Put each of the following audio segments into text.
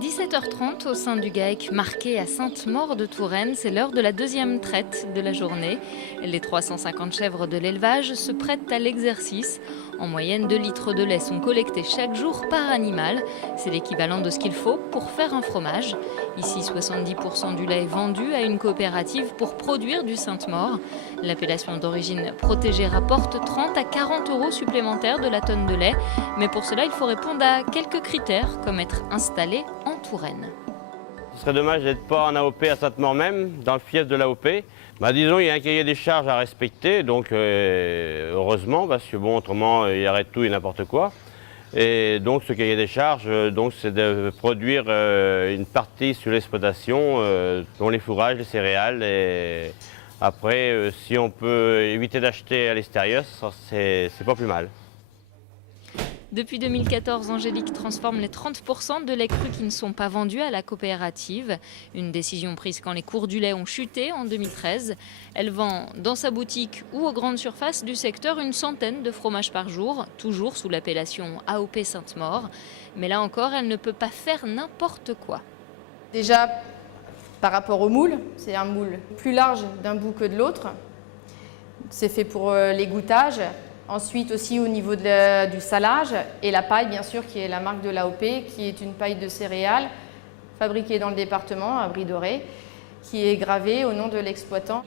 17h30 au sein du GAEC marqué à Sainte-Maure-de-Touraine, c'est l'heure de la deuxième traite de la journée. Les 350 chèvres de l'élevage se prêtent à l'exercice. En moyenne, 2 litres de lait sont collectés chaque jour par animal. C'est l'équivalent de ce qu'il faut pour faire un fromage. Ici, 70% du lait est vendu à une coopérative pour produire du Sainte-Maure. L'appellation d'origine protégée rapporte 30 à 40 euros supplémentaires de la tonne de lait. Mais pour cela, il faut répondre à quelques critères, comme être installé en Touraine. Ce serait dommage d'être pas en AOP à Sainte-Maure même, dans le fief de l'AOP. Disons, il y a un cahier des charges à respecter, donc heureusement, parce que bon, autrement, il arrête tout et n'importe quoi. Et donc ce cahier des charges, c'est de produire une partie sur l'exploitation, dont les fourrages, les céréales. Et après, si on peut éviter d'acheter à l'extérieur, c'est pas plus mal. Depuis 2014, Angélique transforme les 30% de lait cru qui ne sont pas vendus à la coopérative. Une décision prise quand les cours du lait ont chuté en 2013. Elle vend dans sa boutique ou aux grandes surfaces du secteur une centaine de fromages par jour, toujours sous l'appellation AOP Sainte-Maure. Mais là encore, elle ne peut pas faire n'importe quoi. Déjà, par rapport au moule, c'est un moule plus large d'un bout que de l'autre. C'est fait pour les goûtages. Ensuite aussi au niveau du salage et la paille bien sûr qui est la marque de l'AOP qui est une paille de céréales fabriquée dans le département à Brie-Dorée qui est gravée au nom de l'exploitant.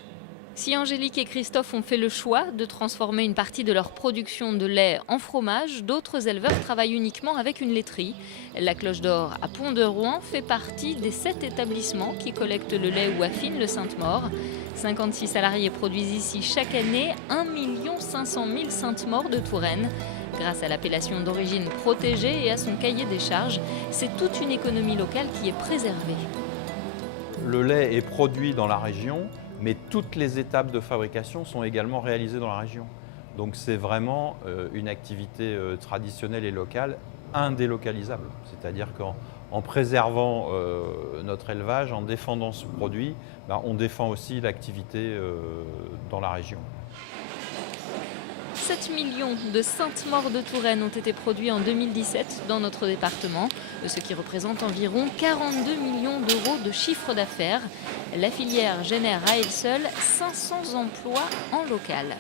Si Angélique et Christophe ont fait le choix de transformer une partie de leur production de lait en fromage, d'autres éleveurs travaillent uniquement avec une laiterie. La Cloche d'Or à Pont-de-Rouen fait partie des 7 établissements qui collectent le lait ou affinent le Sainte-Maure. 56 salariés produisent ici chaque année 1 500 000 Sainte-Maure de Touraine. Grâce à l'appellation d'origine protégée et à son cahier des charges, c'est toute une économie locale qui est préservée. Le lait est produit dans la région, mais toutes les étapes de fabrication sont également réalisées dans la région. Donc c'est vraiment une activité traditionnelle et locale indélocalisable. C'est-à-dire qu'en préservant notre élevage, en défendant ce produit, on défend aussi l'activité dans la région. 7 millions de Sainte-Maure de Touraine ont été produits en 2017 dans notre département, ce qui représente environ 42 millions d'euros de chiffre d'affaires. La filière génère à elle seule 500 emplois en local.